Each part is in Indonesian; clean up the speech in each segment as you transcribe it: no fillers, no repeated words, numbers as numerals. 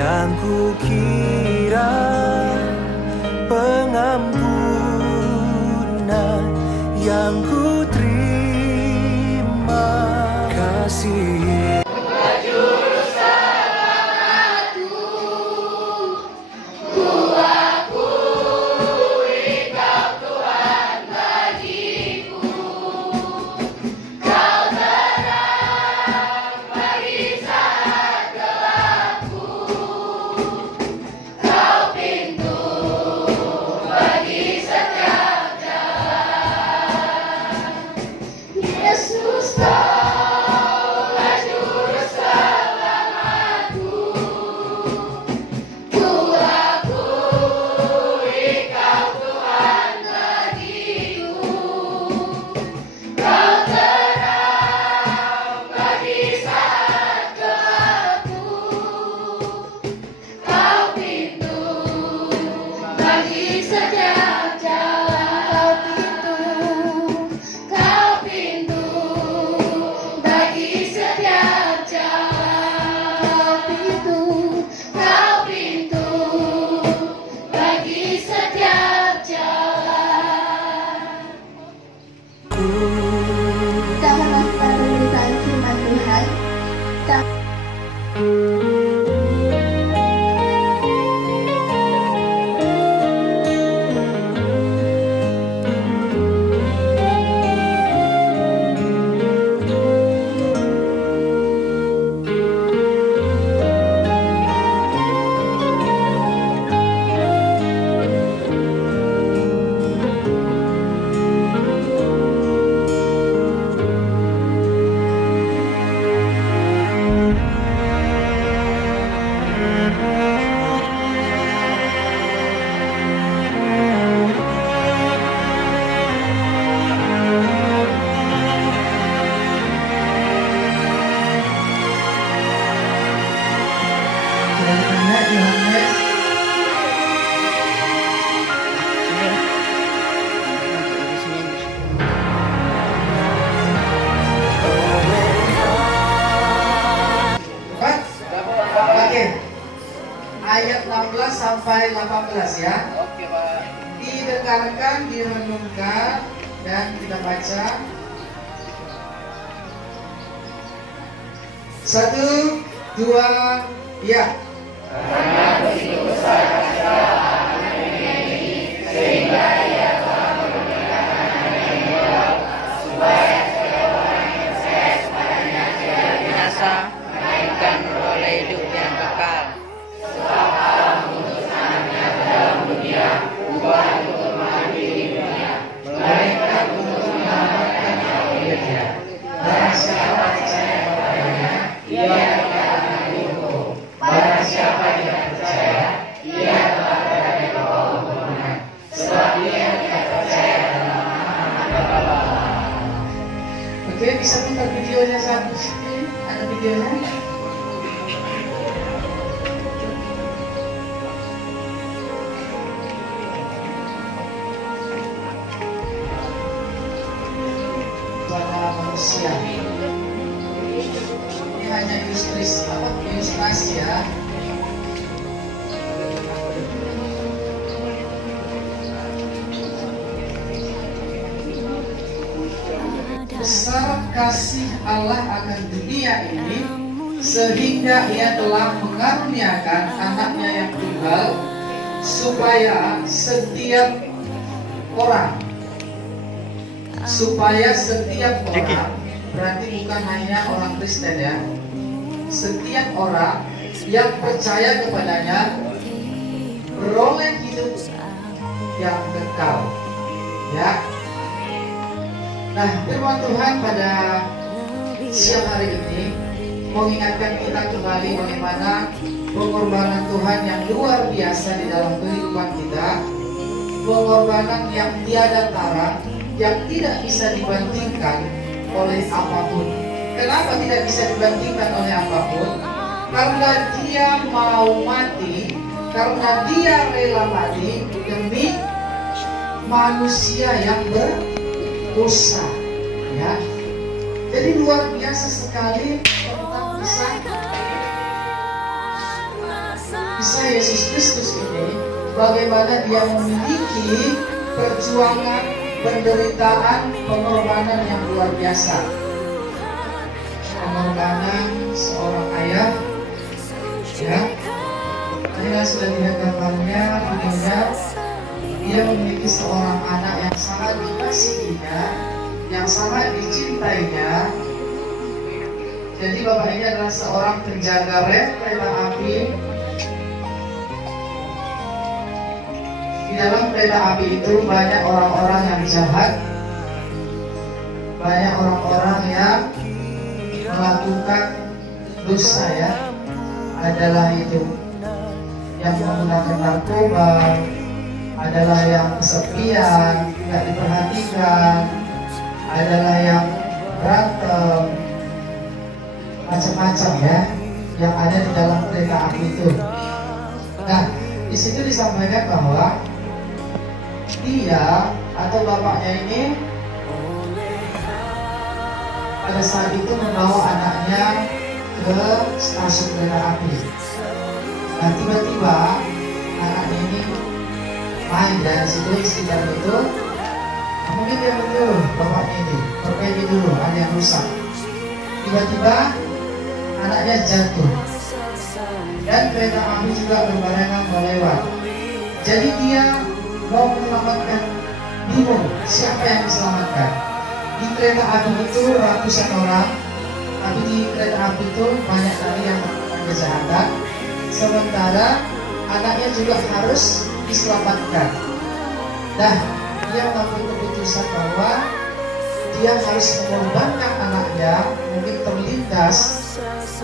yang kukira pengampunan yang ku terima kasih. Ayat 16 sampai 18 ya. Oke, Pak. Didengarkan, direnungkan, dan kita baca. 1, 2, ya. Karena begitu besar kasih Allah sehingga Ia telah memberikan anaknya yang hidup, supaya setiap orang yang percaya kepadanya tidak binasa, melainkan beroleh hidup yang kekal. Sebab Allah mengutus anaknya ke dalam dunia, bukan untuk mengadili dunia, melainkan untuk menyelamatkan manusia. Barang siapa percaya kepadanya, ia tidak akan dihukum. Barang siapa tidak percaya, ia telah berada di bawah hukuman, sebab ia tidak percaya dalam nama Bapa. Oke, bisa putar videonya satu sini. Ada videonya? Pada manusia. Ini hanya ilustrasi ya. Besar kasih Allah akan dunia ini, sehingga Ia telah mengaruniakan anaknya yang tunggal, supaya setiap orang, berarti bukan hanya orang Kristen ya, setiap orang yang percaya kepadanya beroleh hidup yang kekal ya. Nah, firman Tuhan pada siang hari ini mengingatkan kita kembali bagaimana pengorbanan Tuhan yang luar biasa di dalam kehidupan kita, pengorbanan yang tiada tara, yang tidak bisa dibandingkan oleh apapun. Kenapa tidak bisa dibandingkan oleh apapun? Karena Dia mau mati, karena Dia rela mati demi manusia yang berdosa, ya. Jadi luar biasa sekali tentang kisah kisah Yesus Kristus ini, bagaimana dia memiliki perjuangan, penderitaan, pengorbanan yang luar biasa. Pengorbanan seorang ayah, ya. Kita sudah lihat gambarnya, videonya. Dia memiliki seorang anak yang sangat dikasihinya, yang sangat dicintainya. Jadi bapak ini adalah seorang penjaga rel kereta api. Di dalam kereta api itu banyak orang-orang yang jahat, banyak orang-orang yang melakukan dosa, ya. Adalah itu yang menggunakan narkoba, adalah yang kesepian, tidak diperhatikan, adalah yang berantem, macam-macam, ya, yang ada di dalam kereta api itu. Nah, di situ disampaikan bahwa dia atau bapaknya ini pada saat itu membawa anaknya ke stasiun kereta api. Nah, tiba-tiba anaknya ini main dari situ, sekitar itu. Mungkin dia betul bapaknya ini perbaiki dulu, ada yang rusak. Tiba-tiba anaknya jatuh dan kereta api juga berbarengan melewat. Jadi dia mau menyelamatkan, bingung siapa yang diselamatkan. Di kereta api itu ratusan orang, tapi di kereta api itu banyak lagi yang melakukan kejahatan. Sementara anaknya juga harus diselamatkan. Nah, dia mengambil keputusan bahwa dia harus mengorbankan anaknya, mungkin terlintas,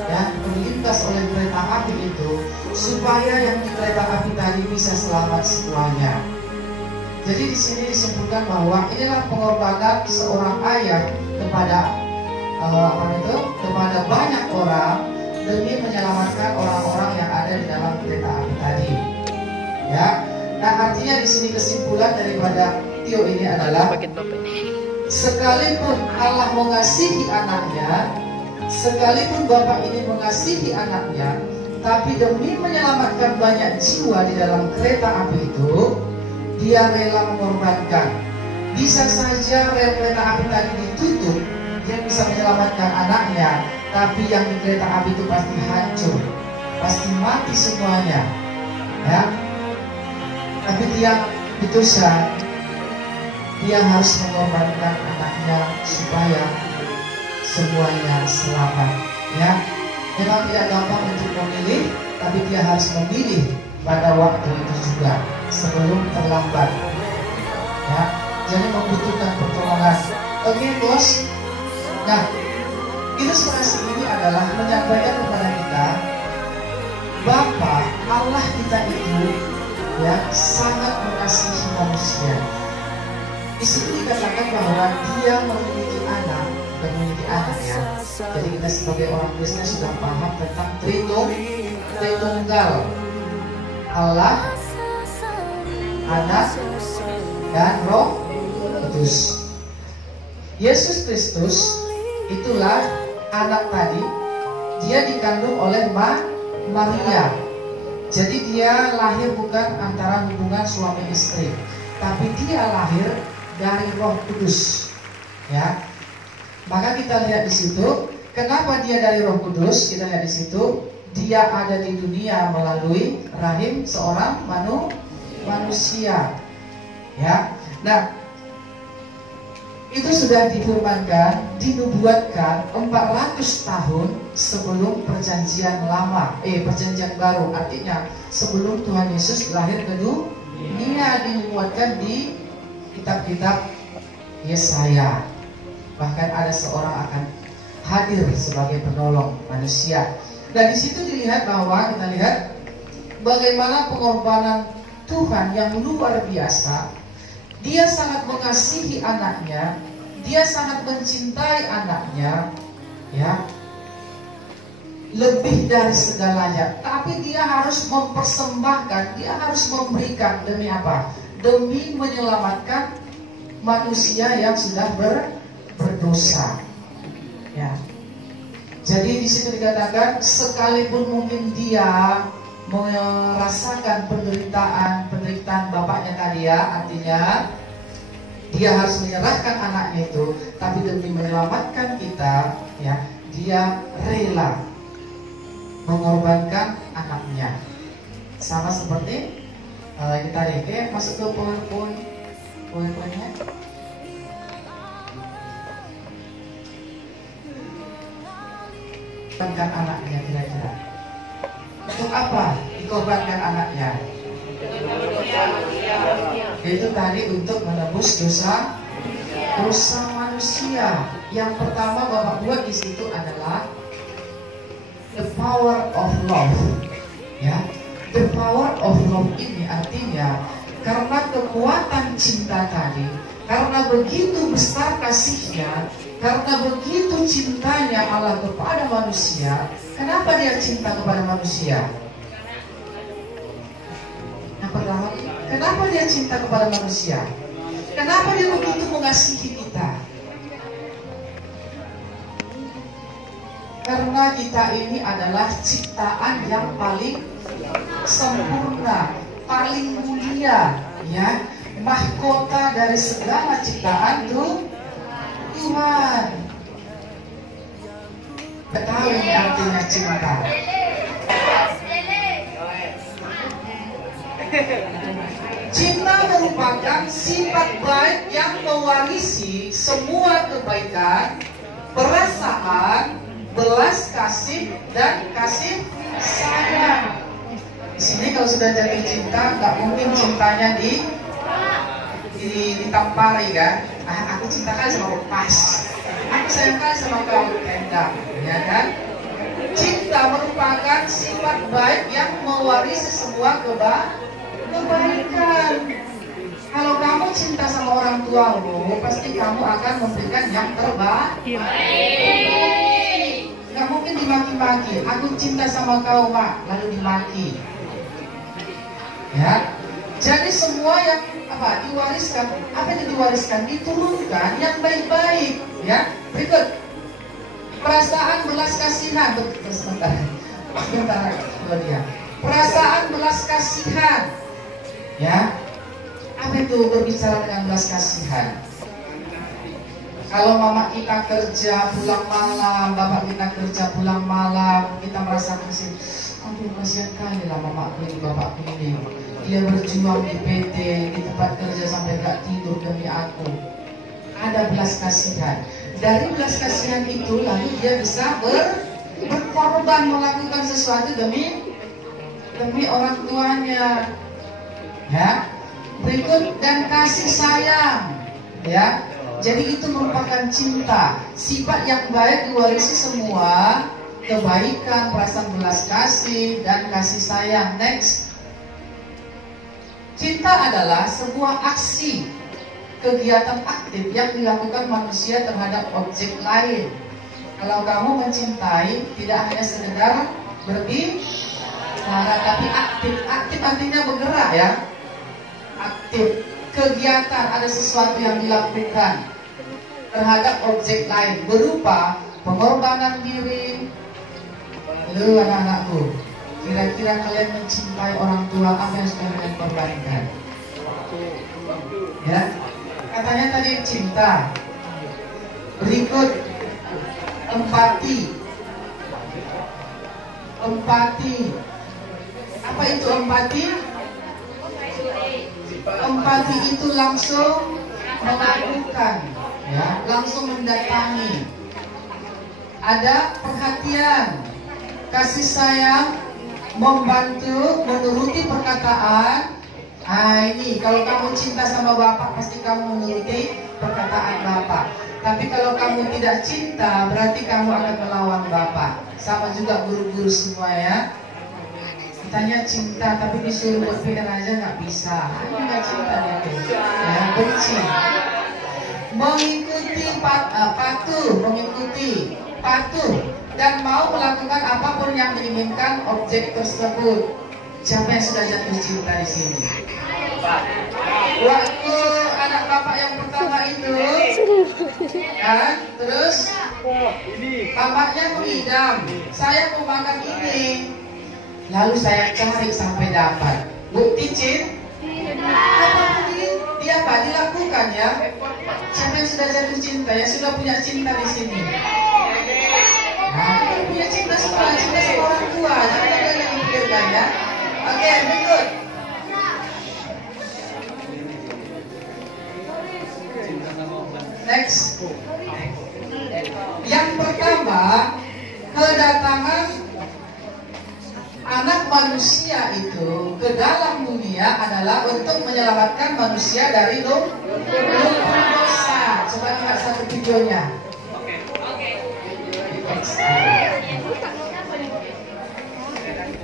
ya, terlintas oleh kereta api itu, supaya yang di kereta api tadi bisa selamat semuanya. Jadi di sini disebutkan bahwa inilah pengorbanan seorang ayah kepada kepada banyak orang demi menyelamatkan orang-orang yang ada di dalam kereta api tadi. Ya, nah artinya di sini kesimpulan daripada video ini adalah sekalipun Allah mengasihi anaknya, sekalipun Bapak ini mengasihi anaknya, tapi demi menyelamatkan banyak jiwa di dalam kereta api itu, dia rela mengorbankan. Bisa saja rel kereta api tadi ditutup, dia bisa menyelamatkan anaknya, tapi yang di kereta api itu pasti hancur, pasti mati semuanya, ya. Tapi dia berusaha, dia harus mengorbankan anaknya supaya semuanya selamat, ya. Memang tidak gampang untuk memilih, tapi dia harus memilih pada waktu itu juga sebelum terlambat, ya. Jadi membutuhkan pertolongan. Oke, bos. Nah, ilustrasi ini adalah menyampaikan kepada kita, Bapa Allah kita itu, ya, sangat mengasihi manusia. Di situ dikatakan bahwa dia memiliki anak dan memiliki anak, ya. Jadi kita sebagai orang Kristen sudah paham tentang Tritunggal, Allah, Anak, dan Roh Kudus. Yesus Kristus itulah anak tadi. Dia dikandung oleh Maria. Jadi dia lahir bukan antara hubungan suami istri, tapi dia lahir dari Roh Kudus, ya. Maka kita lihat di situ, kenapa dia dari Roh Kudus? Kita lihat di situ, dia ada di dunia melalui rahim seorang manusia, ya. Nah, itu sudah difirmankan, dinubuatkan 400 tahun sebelum perjanjian lama, perjanjian baru. Artinya sebelum Tuhan Yesus lahir ke dunia, dinubuatkan di kitab-kitab Yesaya. Bahkan ada seorang akan hadir sebagai penolong manusia. Dan di situ dilihat bahwa kita lihat bagaimana pengorbanan Tuhan yang luar biasa. Dia sangat mengasihi anaknya, dia sangat mencintai anaknya, ya, lebih dari segalanya. Tapi dia harus mempersembahkan, dia harus memberikan demi apa? Demi menyelamatkan manusia yang sudah berdosa, ya. Jadi di situ dikatakan sekalipun mungkin dia merelakan penderitaan bapaknya tadi ya. Artinya dia harus menyerahkan anaknya itu, tapi demi menyelamatkan kita ya, dia rela mengorbankan anaknya. Sama seperti kita lihat masuk ke poin-poinnya. Korbankan anaknya kira-kira. Untuk apa dikorbankan anaknya? Itu tadi untuk menebus dosa manusia. Yang pertama Bapak buat di situ adalah the power of love. Ya, the power of love ini artinya karena kekuatan cinta tadi, karena begitu besar kasihnya, karena begitu cintanya Allah kepada manusia. Kenapa dia cinta kepada manusia? Yang pertama, kenapa dia cinta kepada manusia? Kenapa dia begitu mengasihi kita? Karena kita ini adalah ciptaan yang paling sempurna, paling mulia, ya, mahkota dari segala ciptaan Tuhan. Tahu ini artinya cinta. Cinta merupakan sifat baik yang mewarisi semua kebaikan, perasaan, belas kasih, dan kasih sayang. Di sini kalau sudah jatuh cinta, nggak mungkin cintanya ditampari kan? Aku cinta kali sama pas, aku sayang kali sama kau, enggak, ya kan? Cinta merupakan sifat baik yang mewarisi semua kebaikan. Kalau kamu cinta sama orang tuamu, pasti kamu akan memberikan yang terbaik. Gak mungkin dimaki-maki. Aku cinta sama kau, Mak, lalu dimaki. Ya, jadi semua yang diwariskan, apa yang diwariskan, diturunkan yang baik-baik. Ya, berikut perasaan belas kasihan. Sebentar, dia. Perasaan belas kasihan. Ya, apa itu berbicara dengan belas kasihan? Kalau mama kita kerja pulang malam, bapak kita kerja pulang malam, kita merasa kasih. Aduh, kasihan kali lah mamaku ini, bapakku ini. Dia berjuang di PT, di tempat kerja sampai gak tidur demi aku. Ada belas kasihan. Dari belas kasihan itu, lalu dia bisa berkorban melakukan sesuatu demi orang tuanya. Ya, berikut dan kasih sayang. Ya, jadi itu merupakan cinta, sifat yang baik diwarisi semua kebaikan, perasaan belas kasih, dan kasih sayang. Next, cinta adalah sebuah aksi, kegiatan aktif yang dilakukan manusia terhadap objek lain. Kalau kamu mencintai, tidak hanya sekedar berbicara, tapi aktif. Aktif artinya bergerak ya. Aktif, kegiatan, ada sesuatu yang dilakukan terhadap objek lain berupa pengorbanan diri. Lu anak-anakku, kira-kira kalian mencintai orang tua, apa yang sudah kalian korbankan? Ya, katanya tadi cinta. Berikut empati. Empati. Apa itu empati? Empati itu langsung melakukan, ya, langsung mendatangi. Ada perhatian, kasih sayang, membantu, menuruti perkataan. Ini kalau kamu cinta sama bapak, pasti kamu menuruti perkataan bapak. Tapi kalau kamu tidak cinta, berarti kamu akan melawan bapak. Sama juga guru-guru semua ya. Ditanya cinta, tapi disuruh buat PR aja nggak bisa. Ini nggak cinta dia, ya, benci. Mengikuti patuh, dan mau melakukan apapun yang diinginkan objek tersebut. Siapa yang sudah jatuh cinta di sini? Waktu anak bapak yang pertama itu, kan, terus bapaknya mengidam, saya mau makan ini. Lalu saya cari sampai dapat. Bukti dia apa? Dilakukan ya. Siapa yang sudah jatuh cinta, yang sudah punya cinta di sini? Nah, kita punya cinta semua, cinta sama orang tua. Jangan ada yang dipikirkan ya. Oke, berikut. Next. Yang pertama, kedatangan anak manusia itu ke dalam dunia adalah untuk menyelamatkan manusia dari lumpur dosa. Coba lihat satu videonya.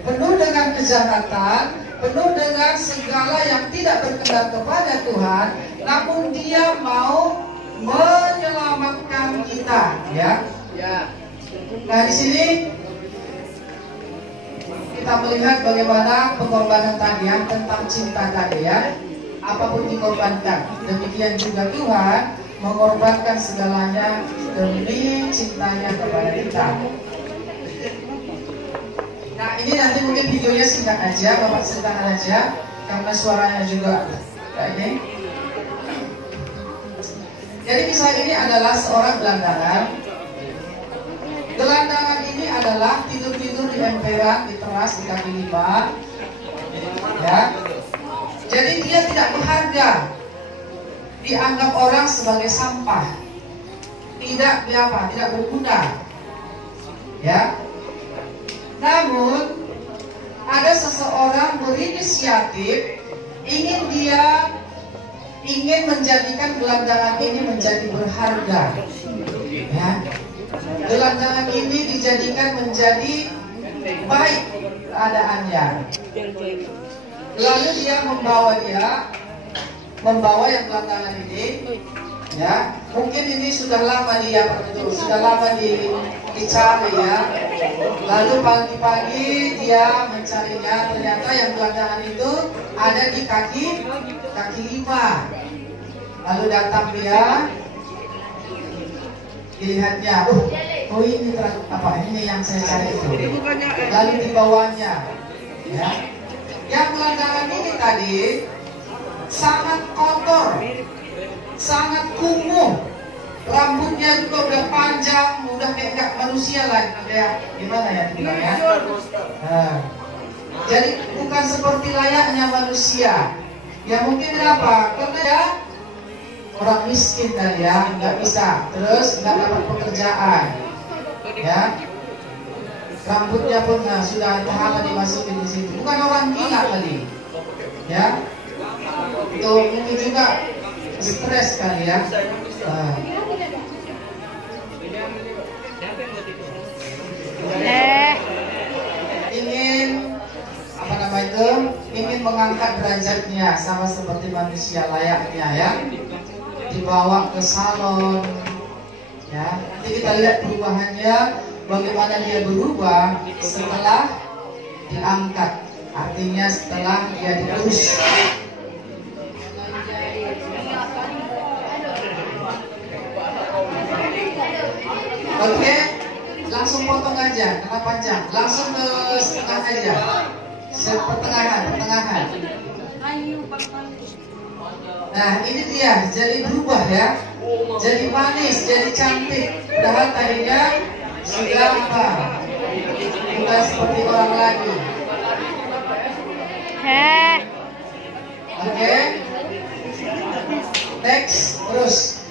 Penuh dengan kejahatan, penuh dengan segala yang tidak berkenan kepada Tuhan, namun Dia mau menyelamatkan kita, ya. Nah, di sini kita melihat bagaimana pengorbanan tadi yang tentang cinta tadi ya. Apapun dikorbankan. Demikian juga Tuhan mengorbankan segalanya demi cintanya kepada kita. Nah, ini nanti mungkin videonya singkat aja, Bapak ceritakan aja karena suaranya juga kayak ini. Jadi kisah ini adalah seorang gelandangan. Gelandangan ini adalah tidur-tidur di emperan, di teras, di kaki lima, ya. Jadi dia tidak berharga, dianggap orang sebagai sampah, tidak berguna, ya. Namun ada seseorang berinisiatif, ingin menjadikan gelandangan ini menjadi berharga, ya. Gelandangan ini dijadikan menjadi baik keadaannya. Lalu dia membawa yang gelandangan ini, ya. Mungkin ini sudah lama dicari ya. Lalu pagi-pagi dia mencarinya, ternyata yang gelandangan itu ada di kaki lima. Lalu datang dia, dilihatnya, ini yang saya cari itu. Lalu dibawanya, ya. Yang gelandangan ini tadi sangat kotor, sangat kumuh, rambutnya juga udah panjang, udah kayak nggak manusia lagi, kayak gimana ya dibilangnya? Nah, jadi bukan seperti layaknya manusia. Ya mungkin kenapa? Karena ya orang miskin kali ya, nggak bisa, terus nggak dapat pekerjaan, ya. Rambutnya pun sudah lama dimasukin di situ. Bukan orang gila kali, ya. Itu mungkin juga stres kali ya. Ingin mengangkat derajatnya sama seperti manusia layaknya ya. Dibawa ke salon, ya. Nanti kita lihat perubahannya, bagaimana dia berubah setelah diangkat, artinya setelah dia diurus. Oke, langsung potong aja, karena panjang. Langsung ke setengah aja, pertengahan. Nah, ini dia, jadi berubah ya, jadi manis, jadi cantik. Padahal tadinya sudah bukan seperti orang lagi. Oke, next, terus.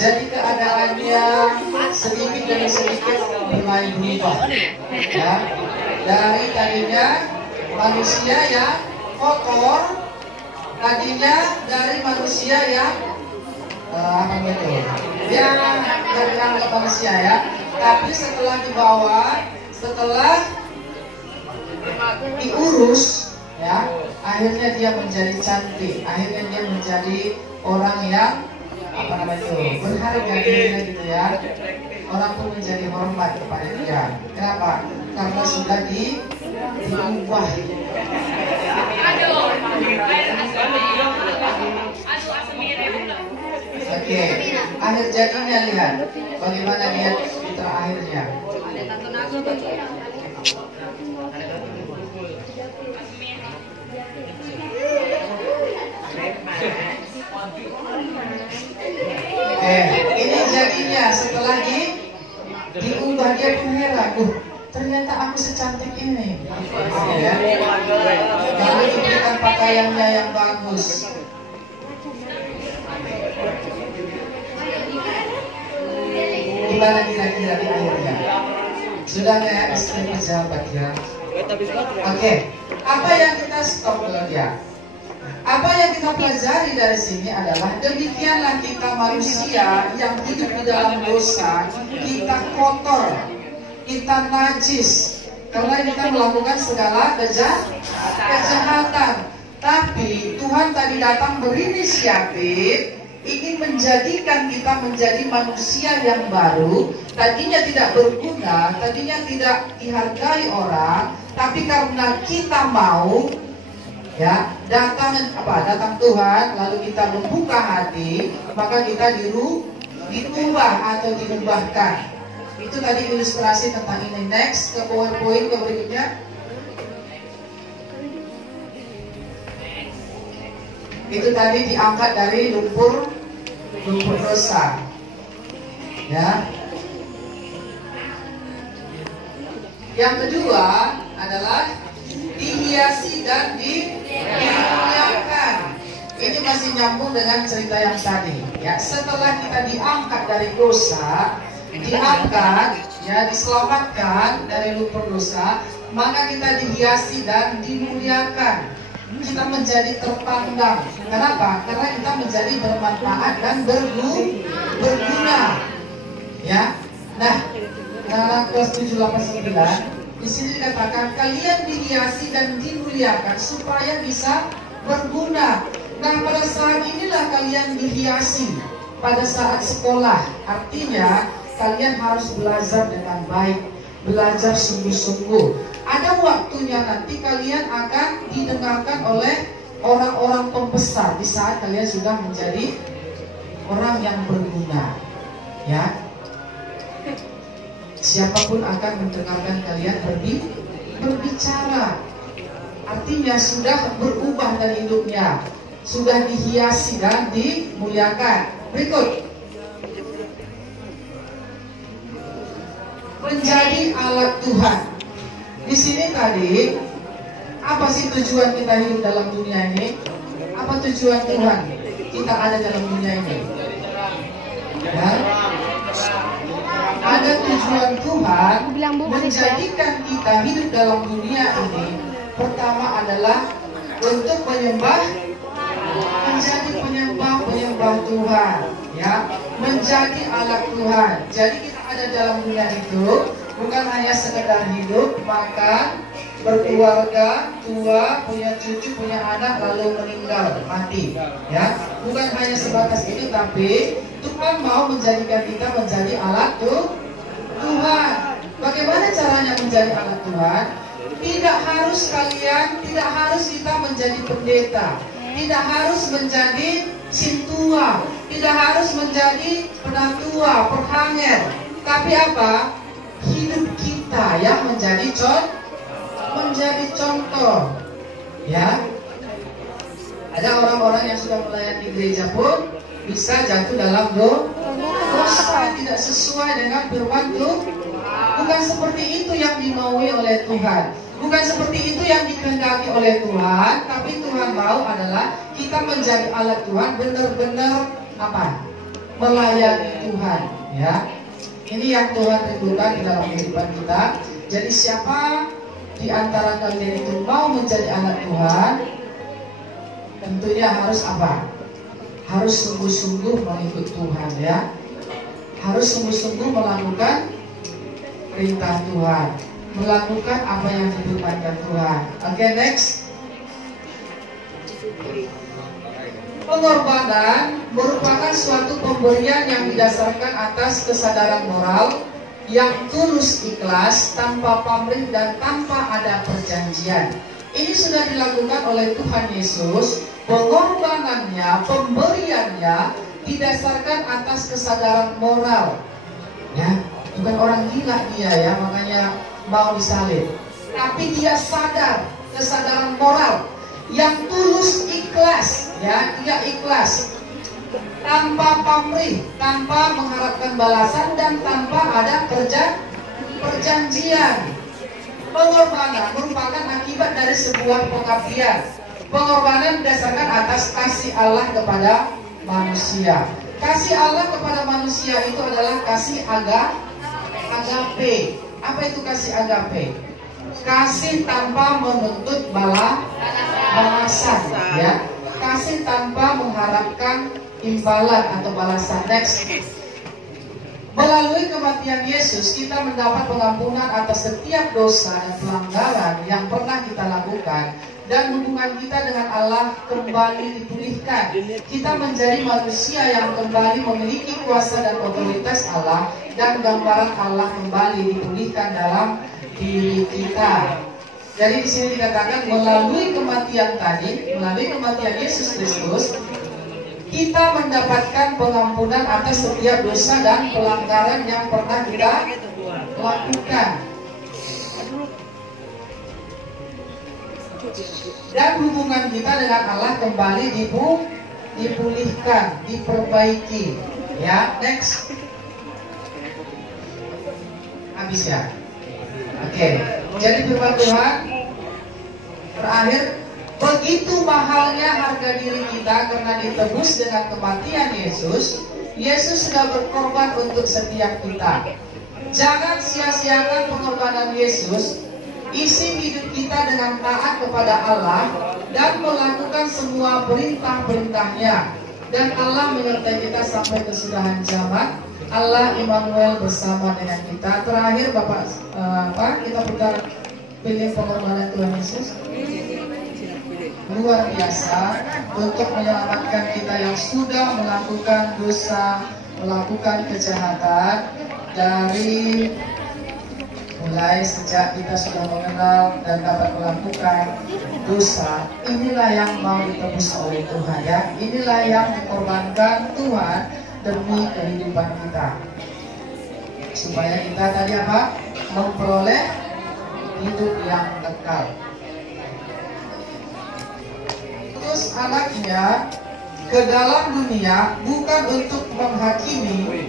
Jadi keadaannya sedikit demi sedikit mulai berubah, ya. Dari tadinya manusia yang kotor, tadinya dari manusia yang dari anggap manusia ya. Tapi setelah dibawa, setelah diurus, ya, akhirnya dia menjadi cantik, akhirnya dia menjadi orang yang berharga gitu ya. Orang pun menjadi hormat kepada dia. Kenapa? Karena sudah diubah. Oke, akhir jadinya lihat bagaimana dia terakhirnya. Ini jadinya setelah diubah dia pun heran, ternyata aku secantik ini. Ya. Lalu diberikan pakaiannya yang bagus. Gimana kira-kira di akhirnya? Sudah nggak istri pejabat ya? Oke. Apa yang kita stop dulu ya? Apa yang kita pelajari dari sini adalah demikianlah kita manusia yang hidup di dalam dosa, kita kotor, kita najis, karena kita melakukan segala kejahatan. Tapi Tuhan tadi datang berinisiatif ingin menjadikan kita menjadi manusia yang baru. Tadinya tidak berguna, tadinya tidak dihargai orang, tapi karena kita mau, ya, datang Tuhan, lalu kita membuka hati, maka kita diubah atau diubahkan. Itu tadi ilustrasi tentang ini. Next ke PowerPoint ke berikutnya. Itu tadi diangkat dari lumpur dosa, ya. Yang kedua adalah dihiasi dan dimuliakan. Ini masih nyambung dengan cerita yang tadi, ya. Setelah kita diangkat dari dosa, diangkat, ya, diselamatkan dari lumpur dosa, maka kita dihiasi dan dimuliakan. Kita menjadi terpandang. Kenapa? Karena kita menjadi bermanfaat dan berguna. Ya. Nah, dalam kelas 789 di sini dikatakan kalian dihiasi dan dimuliakan supaya bisa berguna. Nah, pada saat inilah kalian dihiasi. Pada saat sekolah, artinya kalian harus belajar dengan baik, belajar sungguh-sungguh. Ada waktunya nanti kalian akan didengarkan oleh orang-orang pembesar di saat kalian sudah menjadi orang yang berguna, ya. Siapapun akan mendengarkan kalian berbicara. Artinya sudah berubah dari hidupnya, sudah dihiasi dan dimuliakan. Berikut, menjadi alat Tuhan. Di sini tadi, apa sih tujuan kita hidup dalam dunia ini? Apa tujuan Tuhan kita ada dalam dunia ini? Ya? Ada tujuan Tuhan menjadikan kita hidup dalam dunia ini. Pertama adalah untuk menjadi penyembah Tuhan, ya, menjadi alat Tuhan. Jadi kita ada dalam dunia itu bukan hanya sekedar hidup, makan, berkeluarga, tua, punya cucu, punya anak, lalu meninggal, mati, ya. Bukan hanya sebatas itu, tapi Tuhan mau menjadikan kita menjadi alat Tuhan. Bagaimana caranya menjadi alat Tuhan? Tidak harus kita menjadi pendeta, tidak harus menjadi sintua, tidak harus menjadi penatua, perhanger, tapi apa? Hidup kita yang menjadi contoh, ya. Ada orang-orang yang sudah melayani gereja pun bisa jatuh dalam dosa tidak sesuai dengan firman Tuhan. Bukan seperti itu yang dimaui oleh Tuhan, bukan seperti itu yang dikehendaki oleh Tuhan. Tapi Tuhan mau adalah kita menjadi alat Tuhan, benar-benar apa? Melayani Tuhan, ya. Ini yang Tuhan rindukan di dalam kehidupan kita. Jadi siapa di antara kalian itu mau menjadi anak Tuhan, tentunya harus apa? Harus sungguh-sungguh mengikut Tuhan, ya. Harus sungguh-sungguh melakukan perintah Tuhan, melakukan apa yang difirmankan Tuhan. Oke, next. Pengorbanan merupakan suatu pemberian yang didasarkan atas kesadaran moral yang tulus ikhlas, tanpa pamrih dan tanpa ada perjanjian. Ini sudah dilakukan oleh Tuhan Yesus. Pengorbanannya, pemberiannya didasarkan atas kesadaran moral. Ya, bukan orang gila dia ya, makanya mau disalib. Tapi dia sadar, kesadaran moral yang tulus, ikhlas ya, dia ikhlas tanpa pamrih, tanpa mengharapkan balasan dan tanpa ada perjanjian. Pengorbanan merupakan akibat dari sebuah pengabdian. Pengorbanan didasarkan atas kasih Allah kepada manusia. Kasih Allah kepada manusia itu adalah kasih agape. Apa itu kasih agape? Kasih tanpa menuntut balasan, ya. Kasih tanpa mengharapkan imbalan atau balasan. Next. Melalui kematian Yesus, kita mendapat pengampunan atas setiap dosa dan pelanggaran yang pernah kita lakukan, dan hubungan kita dengan Allah kembali dipulihkan. Kita menjadi manusia yang kembali memiliki kuasa dan otoritas Allah, dan gambaran Allah kembali dipulihkan dalam diri kita. Jadi di sini dikatakan melalui kematian tadi, melalui kematian Yesus Kristus, kita mendapatkan pengampunan atas setiap dosa dan pelanggaran yang pernah kita lakukan. Dan hubungan kita dengan Allah kembali dipulihkan, diperbaiki. Ya, next. Habis ya. Oke. Jadi firman Tuhan terakhir, begitu mahalnya harga diri kita karena ditebus dengan kematian Yesus. Yesus sudah berkorban untuk setiap kita. Jangan sia-siakan pengorbanan Yesus. Isi hidup kita dengan taat kepada Allah dan melakukan semua perintah-perintahnya. Dan Allah menyertai kita sampai kesudahan zaman. Allah Immanuel bersama dengan kita. Terakhir Bapak, kita putar film pengorbanan Tuhan Yesus. Luar biasa untuk menyelamatkan kita yang sudah melakukan dosa, melakukan kejahatan, dari mulai sejak kita sudah mengenal dan dapat melakukan dosa. Inilah yang mau ditebus oleh Tuhan ya. Inilah yang dikorbankan Tuhan demi kehidupan kita, supaya kita tadi apa? Memperoleh hidup yang kekal. Terus anaknya ke dalam dunia bukan untuk menghakimi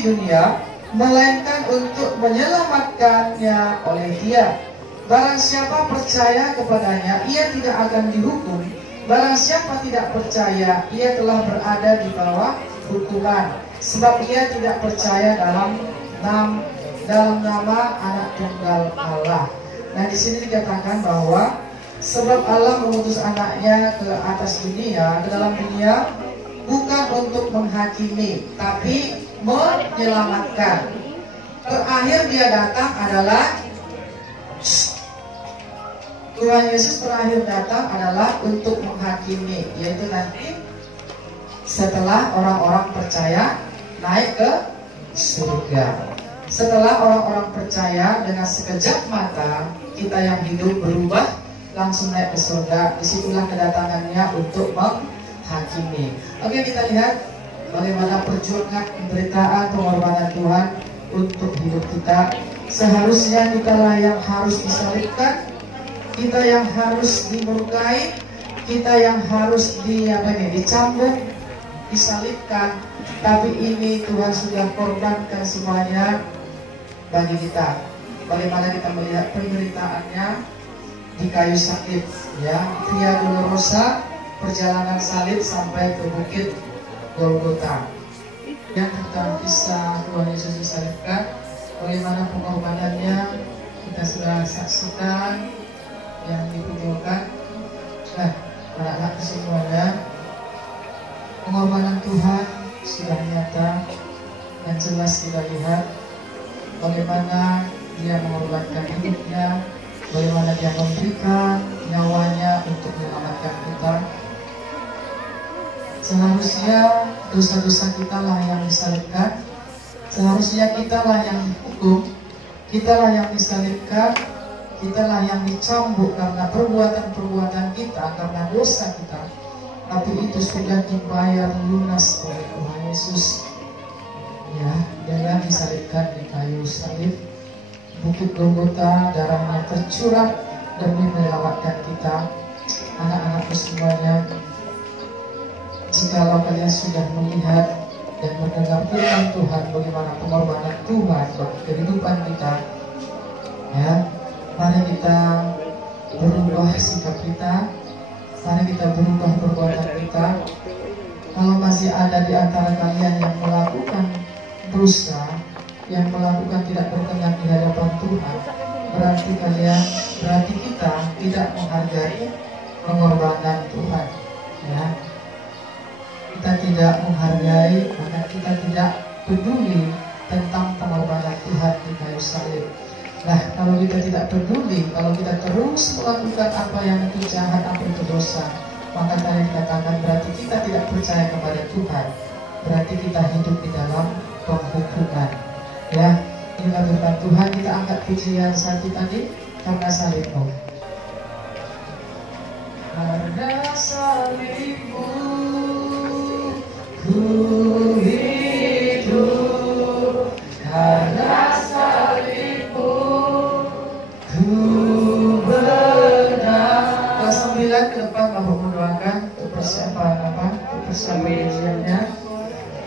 dunia, melainkan untuk menyelamatkannya oleh Dia. Barang siapa percaya kepadanya, ia tidak akan dihukum. Barang siapa tidak percaya, ia telah berada di bawah hukuman, sebab ia tidak percaya dalam nama Anak Tunggal Allah. Nah, di sini dikatakan bahwa sebab Allah mengutus anaknya ke atas dunia, ke dalam dunia, bukan untuk menghakimi, tapi menyelamatkan. Terakhir dia datang adalah Tuhan Yesus terakhir datang adalah untuk menghakimi, yaitu nanti setelah orang-orang percaya naik ke surga. Setelah orang-orang percaya, dengan sekejap mata kita yang hidup berubah langsung naik ke surga. Disitulah kedatangannya untuk menghakimi. Oke, kita lihat bagaimana perjuangan pemberitaan pengorbanan Tuhan untuk hidup kita. Seharusnya kitalah yang harus disalibkan, kita yang harus dimurkai, kita yang harus dicambuk, disalibkan. Tapi ini Tuhan sudah korbankan semuanya bagi kita. Bagaimana kita melihat penderitaannya di kayu salib, ya, Via Dolorosa, perjalanan salib sampai ke bukit Golgota. Yang tentang kisah Tuhan Yesus disalibkan, bagaimana pengorbanannya kita sudah saksikan yang ditunjukkan. Nah, anak-anak semuanya, pengorbanan Tuhan sudah nyata dan jelas kita lihat bagaimana Dia mengorbankan hidupnya, bagaimana Dia memberikan nyawanya untuk menyelamatkan kita. Seharusnya dosa-dosa kita lah yang disalibkan, seharusnya kita lah yang dihukum, kita lah yang disalibkan, kita lah yang dicambuk karena perbuatan-perbuatan kita, karena dosa kita. Tapi itu sudah dibayar lunas oleh Tuhan Yesus. disalibkan di kayu salib. Bukit Golgota, darahnya tercurah demi menyelamatkan kita. Anak-anakku semuanya, jikalau kalian sudah melihat dan mendengar firman Tuhan, bagaimana pengorbanan Tuhan bagi kehidupan kita, ya, mari kita berubah sikap kita, mari kita berubah perbuatan kita. Kalau masih ada di antara kalian yang melakukan dosa, yang melakukan tidak berkenan di hadapan Tuhan, berarti kita tidak menghargai pengorbanan Tuhan, ya. Kita tidak menghargai, maka kita tidak peduli tentang pengorbanan Tuhan di kayu salib. Nah, kalau kita tidak peduli, kalau kita terus melakukan apa yang itu jahat, apa itu dosa, maka tadi dikatakan berarti kita tidak percaya kepada Tuhan, berarti kita hidup di dalam penghukuman. Ya, inilah firman Tuhan. Kita angkat pujian satu tadi, karena salibmu. Karena salibmu ku hidup, karena salibmu ku benar. Kelas 9 ke depan Bapak mendoakan untuk persiapan apa? Untuk persiapan ujiannya.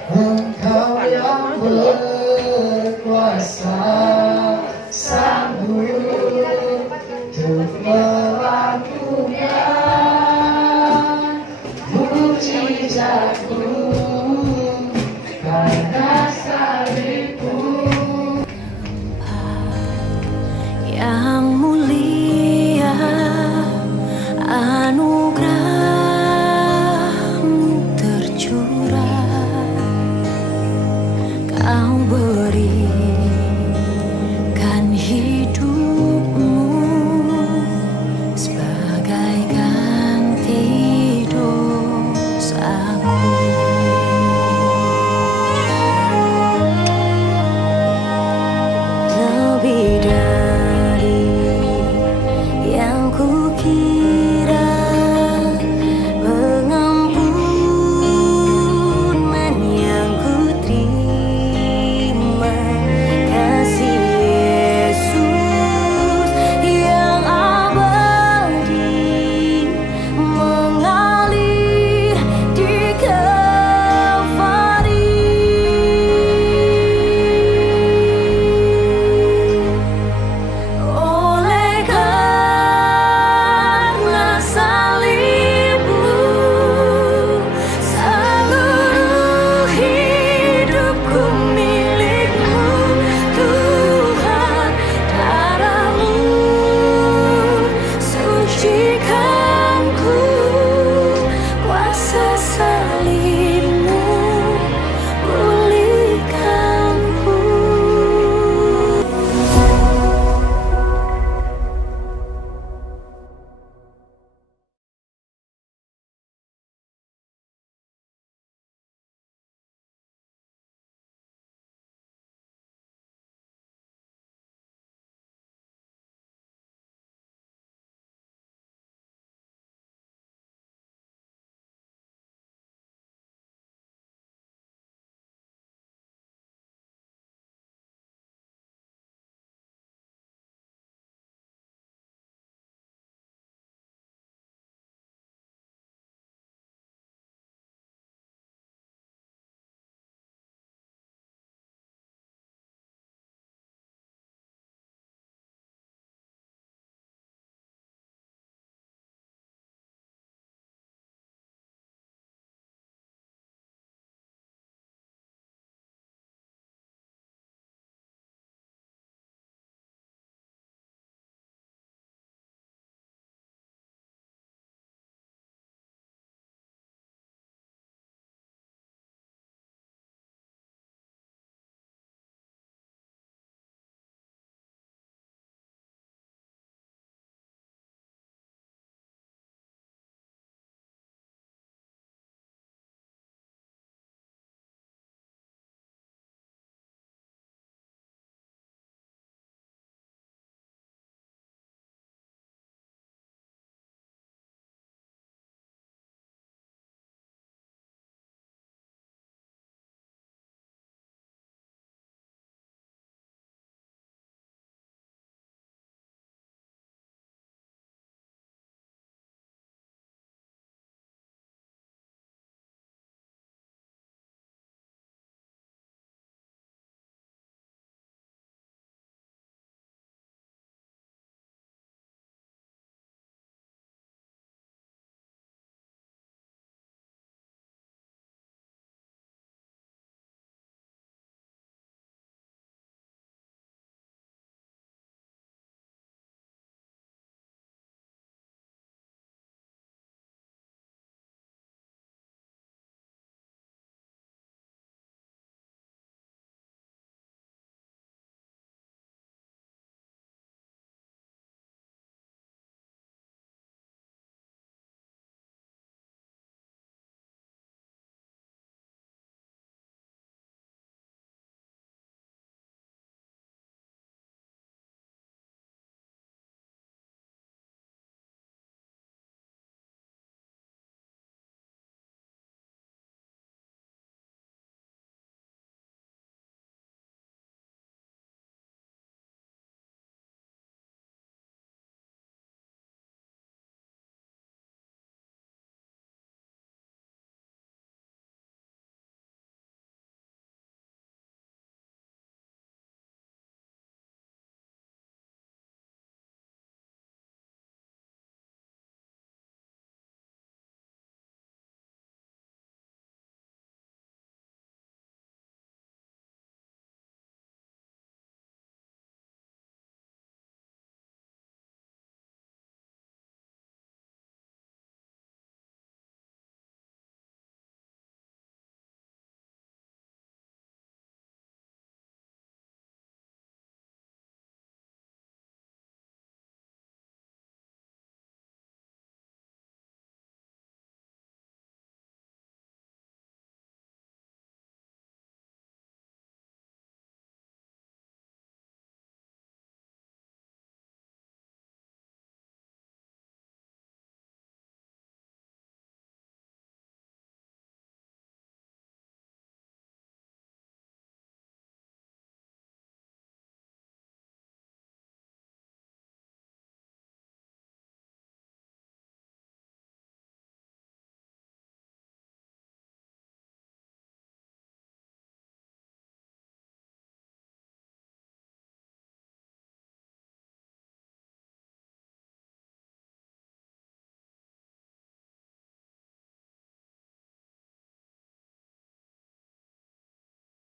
Engkau yang berkuasa.